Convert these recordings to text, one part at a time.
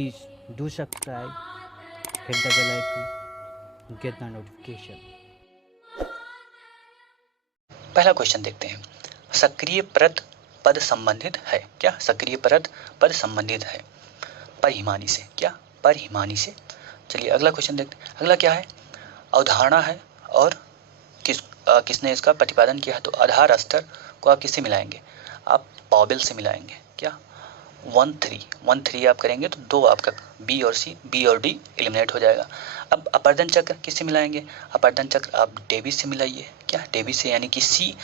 Please do subscribe, hit the bell icon, get the notification. पहला question देखते हैं। सक्रिय परत पद संबंधित है क्या? सक्रिय परत पद संबंधित है परिहिमानी से। क्या? परिहिमानी से। चलिए अगला क्वेश्चन देखते हैं। अगला क्या है? अवधारणा है और किसने इसका प्रतिपादन किया है? तो आधार स्तर को आप किससे मिलाएंगे? आप पॉबेल से मिलाएंगे। क्या? 1 3 आप करेंगे तो 2 आपका बी और सी, बी और डी एलिमिनेट हो जाएगा। अब अपर्दन चक्र किससे मिलाएंगे? अपर्दन चक्र आप डेवी से मिलाइए। क्या? डेवी से, यानी कि सी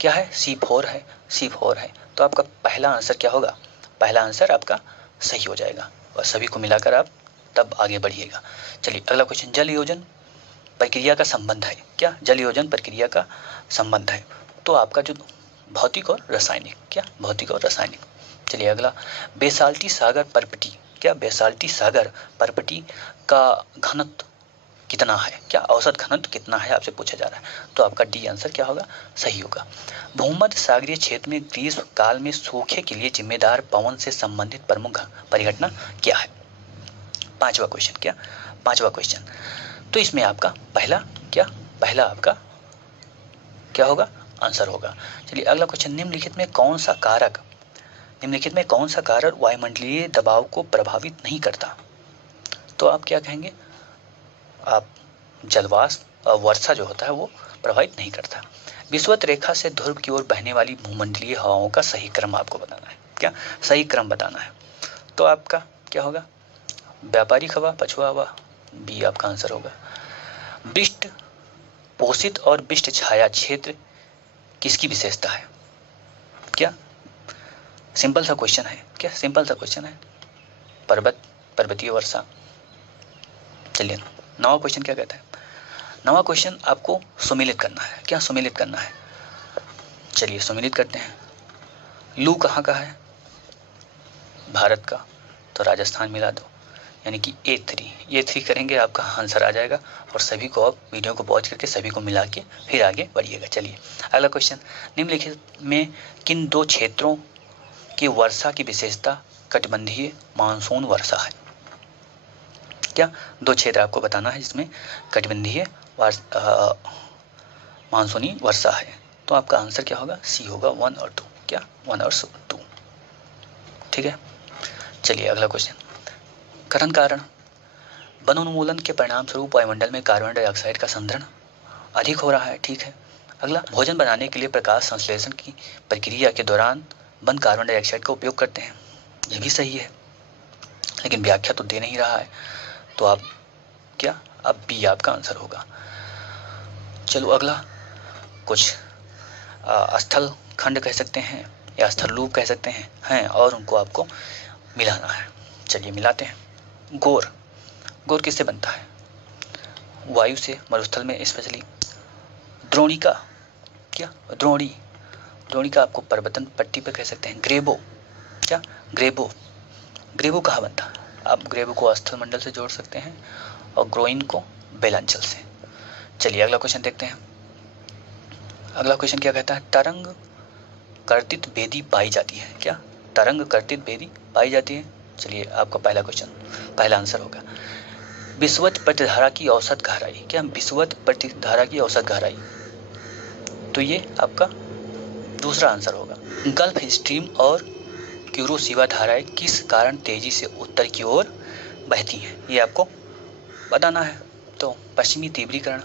क्या है? C4 है। C4 है तो आपका पहला आंसर क्या होगा? पहला आंसर आपका सही हो जाएगा और सभी को मिलाकर आप तब आगे बढ़िएगा। चलिए अगला क्वेश्चन। जल योजन प्रक्रिया का संबंध है। क्या? जल योजन प्रक्रिया का संबंध है तो आपका जो भौतिक और रासायनिक। क्या? भौतिक और रासायनिक। चलिए अगला। बेसाल्टी सागर परपटी। क्या? बेसाल्टी सागर परपटी का घनत्व कितना है? क्या? औसत घनत्व कितना है आपसे पूछा जा रहा है तो आपका डी आंसर क्या होगा? सही होगा। भूमध्य सागरीय क्षेत्र में ग्रीष्म काल में सूखे के लिए जिम्मेदार पवन से संबंधित प्रमुख परिघटना क्या है? पांचवा क्वेश्चन। क्या? पांचवा क्वेश्चन। तो इसमें आपका पहला क्या? पहला आपका क्या होगा? आंसर होगा। चलिए अगला क्वेश्चन। निम्नलिखित में कौन सा कारक वायुमंडलीय दबाव को प्रभावित नहीं करता? तो आप क्या कहेंगे? आप जलवाष्प और वर्षा जो होता है वो प्रभावित नहीं करता। विषुवत रेखा से ध्रुव की ओर बहने वाली भूमंडलीय हवाओं का सही क्रम आपको बताना है। क्या? सही क्रम बताना है तो आपका क्या होगा? व्यापारिक हवा, पछुआ हवा, बी आपका आंसर होगा। विष्ट पोषित और विष्ट छाया क्षेत्र किसकी विशेषता है? क्या? सिंपल सा क्वेश्चन है। क्या? सिंपल सा क्वेश्चन है। पर्वतीय वर्षा। चलिए नवा क्वेश्चन क्या कहता है? नवा क्वेश्चन आपको सुमेलित करना है। क्या? सुमेलित करना है। चलिए सुमेलित करते हैं। लू कहाँ का है? भारत का, तो राजस्थान मिला दो, यानी कि A3 करेंगे आपका आंसर आ जाएगा। और सभी को आप वीडियो को पॉज करके सभी को मिला के फिर आगे बढ़िएगा। चलिए अगला क्वेश्चन। निम्नलिखित में किन 2 क्षेत्रों की वर्षा की विशेषता कटिबंधीय मानसून वर्षा है? क्या? 2 क्षेत्र आपको बताना है जिसमें कटिबंधीय मानसूनी वर्षा है तो आपका आंसर क्या होगा? सी होगा 1 और 2। क्या? 1 और 2। ठीक है। चलिए अगला क्वेश्चन। कथन कारण। वनोन्मूलन के परिणाम स्वरूप वायुमंडल में कार्बन डाइऑक्साइड का संघनन अधिक हो रहा है। ठीक है। अगला। भोजन बनाने के लिए प्रकाश संश्लेषण की प्रक्रिया के दौरान वन कार्बन डाइऑक्साइड का उपयोग करते हैं। यह भी सही है लेकिन व्याख्या तो दे नहीं रहा है तो आप क्या? अब बी आपका आंसर होगा। चलो अगला। कुछ स्थल खंड कह सकते हैं या स्थल रूप कह सकते हैं और उनको आपको मिलाना है। चलिए मिलाते हैं। गोर किससे बनता है? वायु से, मरुस्थल में स्पेशली। द्रोणिका। क्या? द्रोणिका आपको पर्वतन पट्टी पर कह सकते हैं। ग्रेबो। क्या? ग्रेबो कहाँ बनता है? आप ग्रेबो को स्थल मंडल से जोड़ सकते हैं और ग्रोइन को बेलांचल से। चलिए अगला क्वेश्चन देखते हैं। अगला क्वेश्चन क्या कहता है? तरंग कर्तित बेदी पाई जाती है। क्या? तरंग कर्तित बेदी पाई जाती है। चलिए आपका पहला क्वेश्चन, पहला आंसर होगा। विषुवत प्रतिधारा की औसत गहराई। क्या? विषुवत प्रतिधारा की औसत गहराई तो ये आपका दूसरा आंसर होगा। गल्फ स्ट्रीम और क्यूरोसिवा धाराएं किस कारण तेजी से उत्तर की ओर बहती हैं? ये आपको बताना है। तो पश्चिमी तीव्रीकरण।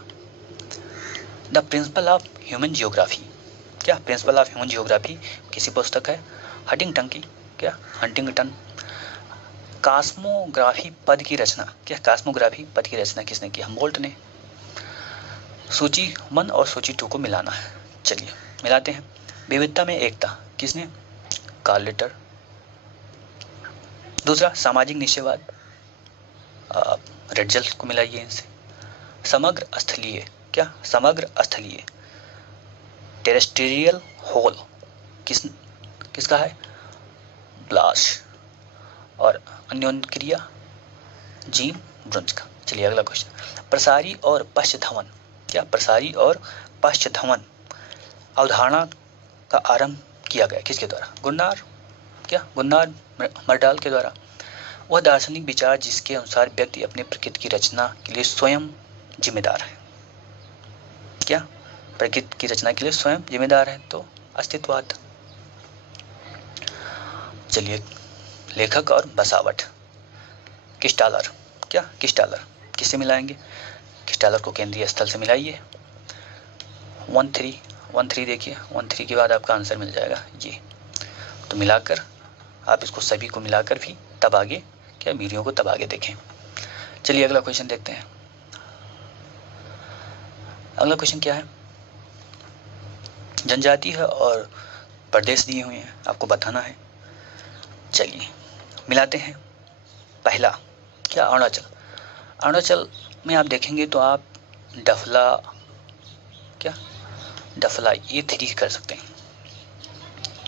The principle of human geography. क्या? प्रिंसिपल ऑफ ह्यूमन जियोग्राफी किसी पुस्तक है हंटिंगटन की। क्या? हंटिंगटन। कॉस्मोग्राफी पद की रचना। क्या? कॉस्मोग्राफी पद की रचना किसने की? हमबोल्ट ने। सूची 1 और सूची 2 को मिलाना है। चलिए मिलाते हैं। विविधता में एकता किसने? Carl Ritter. दूसरा सामाजिक निश्चयवाद, रेडजल को मिलाइए इनसे। समग्र स्थलीय। क्या? समग्र स्थलीय टेरेस्ट्रियल होल किसका है? ब्लाश। और अन्योन्क्रिया जीन ब्रुंज का। चलिए अगला क्वेश्चन। प्रसारी और पश्च धवन। क्या? प्रसारी और पश्च धवन अवधारणा का आरंभ किया गया किसके द्वारा? गुन्नार। क्या? गुन्नार मर्डाल के द्वारा। वह दार्शनिक विचार जिसके अनुसार व्यक्ति अपने प्रकृति की रचना के लिए स्वयं जिम्मेदार है। क्या? प्रकृति की रचना के लिए स्वयं जिम्मेदार है, तो अस्तित्ववाद। चलिए, लेखक और बसावट। किस्टालर। क्या? किस्टालर। किससे मिलाएंगे? किस्टालर को केंद्रीय स्थल से मिलाइए। 13 देखिए, 13 के बाद आपका आंसर मिल जाएगा ये। तो मिलाकर आप इसको सभी को मिलाकर भी तब आगे क्या वीडियो को तब आगे देखें। चलिए अगला क्वेश्चन देखते हैं। अगला क्वेश्चन क्या है? जनजाति है और प्रदेश दिए हुए हैं, आपको बताना है। चलिए मिलाते हैं। पहला क्या? अरुणाचल। अरुणाचल में आप देखेंगे तो आप डफला A3 कर सकते हैं।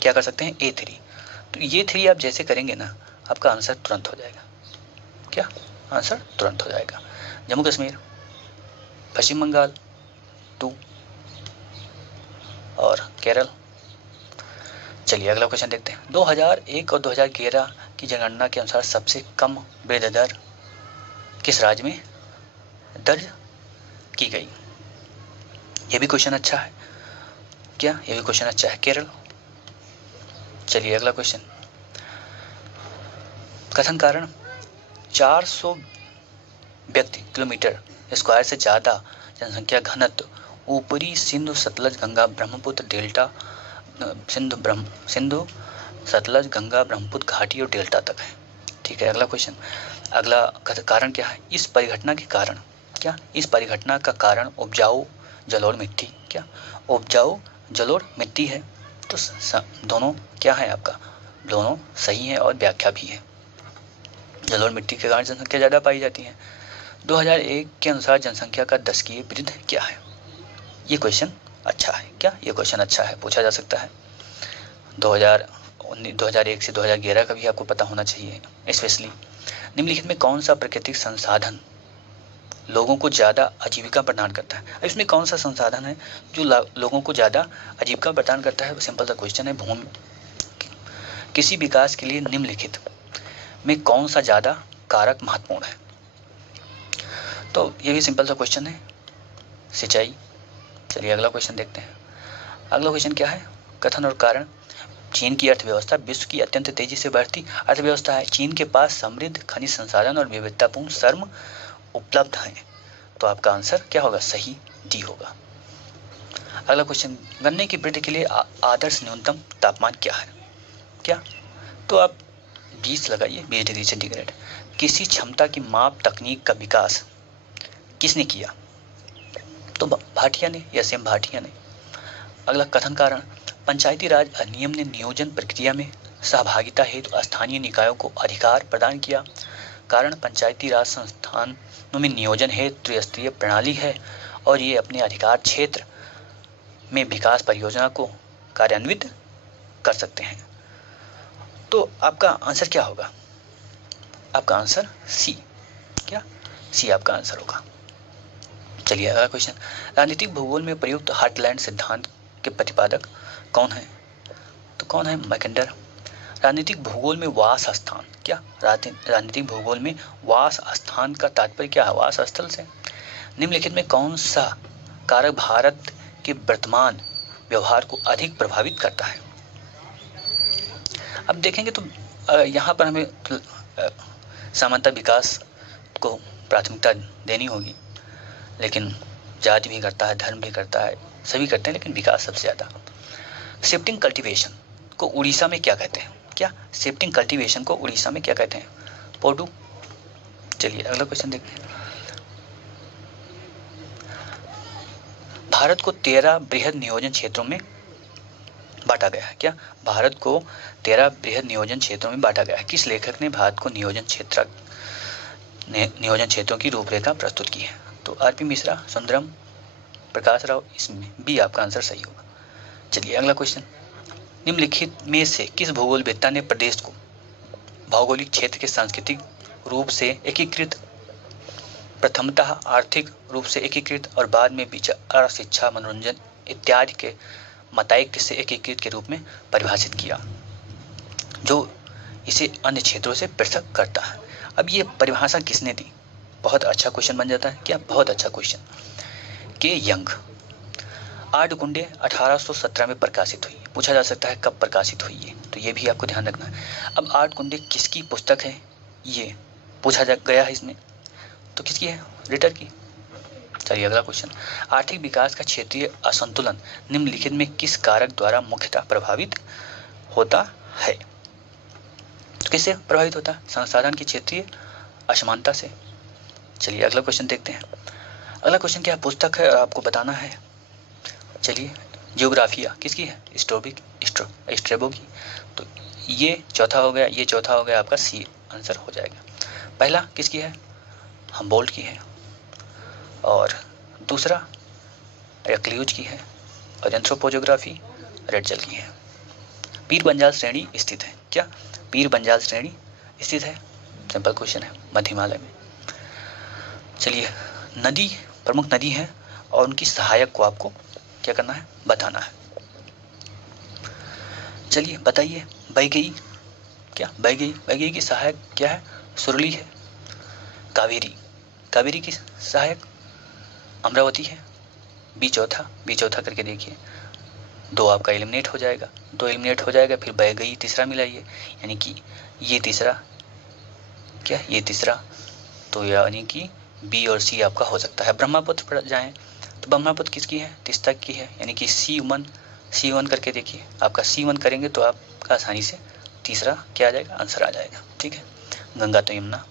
क्या कर सकते हैं? A3। तो ये 3 आप जैसे करेंगे ना, आपका आंसर तुरंत हो जाएगा। क्या? आंसर तुरंत हो जाएगा। जम्मू कश्मीर, पश्चिम बंगाल 2 और केरल। चलिए अगला क्वेश्चन देखते हैं। 2001 और 2011 की जनगणना के अनुसार सबसे कम वृद्धि दर किस राज्य में दर्ज की गई? ये भी क्वेश्चन अच्छा है। क्या? ये भी क्वेश्चन अच्छा है। केरल। चलिए अगला क्वेश्चन। कथन कारण 400 व्यक्ति किलोमीटर स्क्वायर से ज़्यादा जनसंख्या घनत्व ऊपरी सिंधु सतलज गंगा ब्रह्मपुत्र डेल्टा सिंधु सतलज गंगा ब्रह्मपुत्र घाटी और डेल्टा तक है। ठीक है, अगला क्वेश्चन। अगला कारण क्या है? इस परिघटना के कारण। क्या? इस परिघटना का कारण उपजाऊ जलोढ़ मिट्टी। क्या? उपजाऊ जलोढ़ मिट्टी है। तो दोनों क्या है आपका? दोनों सही है और व्याख्या भी है। जलोढ़ मिट्टी के कारण जनसंख्या ज़्यादा पाई जाती है। 2001 के अनुसार जनसंख्या का दशकीय वृद्धि क्या है? ये क्वेश्चन अच्छा है। क्या? ये क्वेश्चन अच्छा है, पूछा जा सकता है। 2001 से 2011 का भी आपको पता होना चाहिए। स्पेशली निम्नलिखित में कौन सा प्राकृतिक संसाधन लोगों को ज़्यादा आजीविका प्रदान करता है? इसमें कौन सा संसाधन है जो लोगों को ज़्यादा आजीविका प्रदान करता है? सिंपल सा क्वेश्चन है। भूमि। किसी विकास के लिए निम्नलिखित में कौन सा ज़्यादा कारक महत्वपूर्ण है? तो ये भी सिंपल सा क्वेश्चन है, सिंचाई। चलिए अगला क्वेश्चन देखते हैं। अगला क्वेश्चन क्या है? कथन और कारण। चीन की अर्थव्यवस्था विश्व की अत्यंत तेजी से बढ़ती अर्थव्यवस्था है। चीन के पास समृद्ध खनिज संसाधन और विविधतापूर्ण श्रम उपलब्ध हैं। तो आपका आंसर क्या होगा? सही डी होगा। अगला क्वेश्चन। गन्ने की वृद्धि के लिए आदर्श न्यूनतम तापमान क्या है? क्या? तो आप 20 लगाइए, 20 डिग्री सेंटीग्रेड। किसी क्षमता की माप तकनीक का विकास किसने किया? तो भाटिया ने या सेम भाटिया ने। अगला कथन कारण। पंचायती राज अधिनियम ने नियोजन प्रक्रिया में सहभागिता हेतु स्थानीय निकायों को अधिकार प्रदान किया। कारण पंचायती राज संस्थानों में नियोजन हेतु त्रिस्तरीय प्रणाली है और ये अपने अधिकार क्षेत्र में विकास परियोजना को कार्यान्वित कर सकते हैं। तो आपका आंसर क्या होगा? आपका आंसर सी। क्या? सी आपका आंसर होगा। चलिए अगला क्वेश्चन। राजनीतिक भूगोल में प्रयुक्त हार्टलैंड सिद्धांत के प्रतिपादक कौन है? तो कौन है? मैकेंडर। राजनीतिक भूगोल में वास स्थान। क्या? राजनीतिक भूगोल में वास स्थान का तात्पर्य क्या है? वास स्थल से। निम्नलिखित में कौन सा कारक भारत के वर्तमान व्यवहार को अधिक प्रभावित करता है? अब देखेंगे तो यहाँ पर हमें सामान्यतः विकास को प्राथमिकता देनी होगी, लेकिन जाति भी करता है, धर्म भी करता है, सभी करते हैं, लेकिन विकास सबसे ज़्यादा। शिफ्टिंग कल्टीवेशन को उड़ीसा में क्या कहते हैं? क्या? शिफ्टिंग कल्टीवेशन को उड़ीसा में क्या कहते हैं? पोडू। चलिए अगला क्वेश्चन देखते हैं। भारत को 13 बृहद नियोजन क्षेत्रों में बांटा गया है। क्या? भारत को 13 बृहद नियोजन क्षेत्रों में बांटा गया है। किस लेखक ने भारत को नियोजन क्षेत्रों की रूपरेखा प्रस्तुत की है? तो आरपी मिश्रा, सुंदरम, प्रकाश राव। इसमें भी आपका आंसर सही होगा। चलिए अगला क्वेश्चन। निम्नलिखित में से किस भूगोलवेत्ता ने प्रदेश को भौगोलिक क्षेत्र के सांस्कृतिक रूप से एकीकृत, प्रथमतः आर्थिक रूप से एकीकृत और बाद में विचार, शिक्षा, मनोरंजन इत्यादि के मतायक से एकीकृत के रूप में परिभाषित किया? जो इसे अन्य क्षेत्रों से पृथक करता है। अब ये परिभाषा किसने दी? बहुत अच्छा क्वेश्चन बन जाता है क्या? बहुत अच्छा क्वेश्चन। के यंग। आर्डकुंडे 1817 में प्रकाशित हुई। पूछा जा सकता है कब प्रकाशित हुई है, तो ये भी आपको ध्यान रखना है। अब आर्डकुंडे किसकी पुस्तक है, ये पूछा गया है इसमें, तो किसकी है? रिटर की। चलिए अगला क्वेश्चन। आर्थिक विकास का क्षेत्रीय असंतुलन निम्नलिखित में किस कारक द्वारा मुख्यतः प्रभावित होता है? तो किससे प्रभावित होता है? संसाधन की क्षेत्रीय असमानता से। चलिए अगला क्वेश्चन देखते हैं। अगला क्वेश्चन क्या पुस्तक है और आपको बताना है। चलिए जियोग्राफिया किसकी है? स्ट्रेबो की। तो ये चौथा हो गया, ये चौथा हो गया, आपका सी आंसर हो जाएगा। पहला किसकी है? हम्बोल्ट की है, और दूसरा एक्लियूज की है, और एंथ्रोपोजोग्राफी रेडजल की है। पीर बंजाल श्रेणी स्थित है क्या? पीर बंजाल श्रेणी स्थित है, सिंपल क्वेश्चन है, मध्य हिमालय में। चलिए नदी, प्रमुख नदी है और उनकी सहायक को आपको क्या करना है? बताना है। चलिए बताइए। बैगई क्या? बैगई की सहायक क्या है? सुरली है। कावेरी की सहायक अमरावती है। बी चौथा करके देखिए, 2 आपका एलिमिनेट हो जाएगा, 2 एलिमिनेट हो जाएगा, फिर बैगई तीसरा मिलाइए, यानी कि ये तीसरा क्या? ये तीसरा, तो यानी कि बी और सी आपका हो सकता है। ब्रह्मपुत्र पर जाएं तो ब्रह्मपुत्र किसकी है? तीस्ता की है, यानी कि C1 करके देखिए। आपका C1 करेंगे तो आपका आसानी से तीसरा क्या आ जाएगा? आंसर आ जाएगा। ठीक है, गंगा तो यमुना।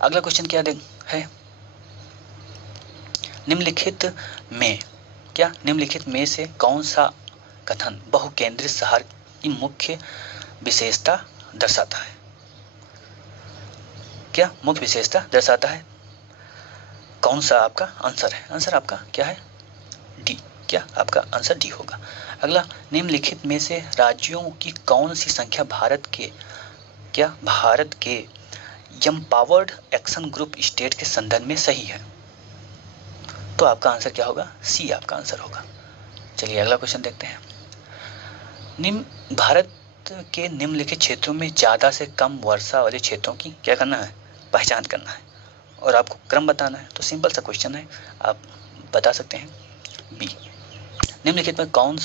अगला क्वेश्चन क्या है? निम्नलिखित में से कौन सा कथन बहुकेंद्रित शहर की मुख्य विशेषता दर्शाता है? क्या मुख्य विशेषता दर्शाता है? कौन सा आपका आंसर है? आंसर आपका क्या है? डी। क्या आपका आंसर डी होगा। अगला, निम्नलिखित में से राज्यों की कौन सी संख्या भारत के एम्पावर्ड एक्शन ग्रुप स्टेट के संदर्भ में सही है? तो आपका आंसर क्या होगा? सी आपका आंसर होगा। चलिए अगला क्वेश्चन देखते हैं। भारत के निम्नलिखित क्षेत्रों में ज़्यादा से कम वर्षा वाले क्षेत्रों की क्या करना है? पहचान करना है, और आपको क्रम बताना है। तो सिंपल सा क्वेश्चन है, आप बता सकते हैं बी। निम्नलिखित में कौन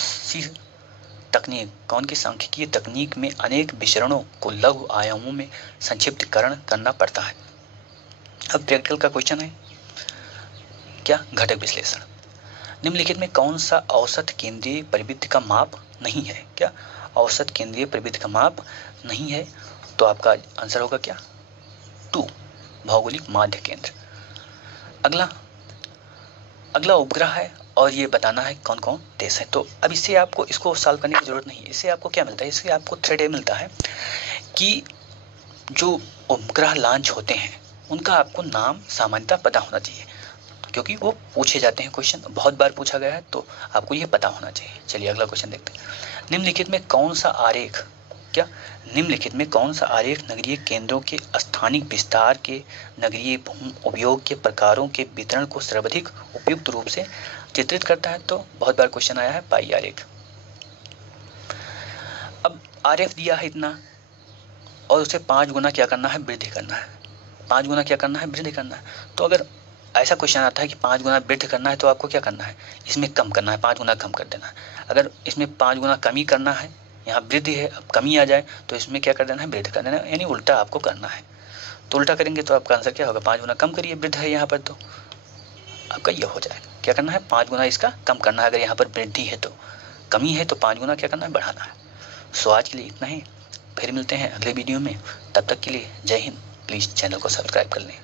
की सांख्यिकीय तकनीक में अनेक विचरणों को लघु आयामों में संक्षिप्तकरण करना पड़ता है? अब प्रैक्टिकल का क्वेश्चन है क्या? घटक विश्लेषण। निम्नलिखित में कौन सा औसत केंद्रीय परिवृत्ति का माप नहीं है? क्या औसत केंद्रीय परिवृत्ति का माप नहीं है? तो आपका आंसर होगा क्या? 2, भौगोलिक माध्य केंद्र। अगला उपग्रह है, और ये बताना है कौन कौन देश है। तो अब इसको सॉल्व करने की जरूरत नहीं है। इससे आपको क्या मिलता है? इससे आपको थ्रेड मिलता है कि जो उपग्रह लॉन्च होते हैं उनका आपको नाम सामान्यतः पता होना चाहिए, क्योंकि वो पूछे जाते हैं क्वेश्चन, बहुत बार पूछा गया है, तो आपको ये पता होना चाहिए। चलिए अगला क्वेश्चन देखते हैं। निम्नलिखित में कौन सा आरेख नगरीय केंद्रों के स्थानिक विस्तार के नगरीय भूमि उपयोग के प्रकारों के वितरण को सर्वाधिक उपयुक्त रूप से चित्रित करता है? तो बहुत बार क्वेश्चन आया है पाई आरेख। अब आरेख दिया है इतना, और उसे 5 गुना क्या करना है? वृद्धि करना है। 5 गुना क्या करना है? वृद्धि करना है। तो अगर ऐसा क्वेश्चन आता है कि 5 गुना वृद्धि करना है, तो आपको क्या करना है? इसमें कम करना है, 5 गुना कम कर देना है। अगर इसमें 5 गुना कमी करना है, यहाँ वृद्धि है, अब कमी आ जाए तो इसमें क्या कर देना है? वृद्धि कर देना है, यानी उल्टा आपको करना है। तो उल्टा करेंगे तो आपका आंसर क्या होगा? 5 गुना कम करिए, वृद्धि है यहाँ पर, तो आपका ये हो जाएगा। क्या करना है? 5 गुना इसका कम करना है। अगर यहाँ पर वृद्धि है तो कमी है, तो 5 गुना क्या करना है? बढ़ाना है। सो आज के लिए इतना ही, फिर मिलते हैं अगले वीडियो में। तब तक के लिए जय हिंद। प्लीज़ चैनल को सब्सक्राइब कर लें।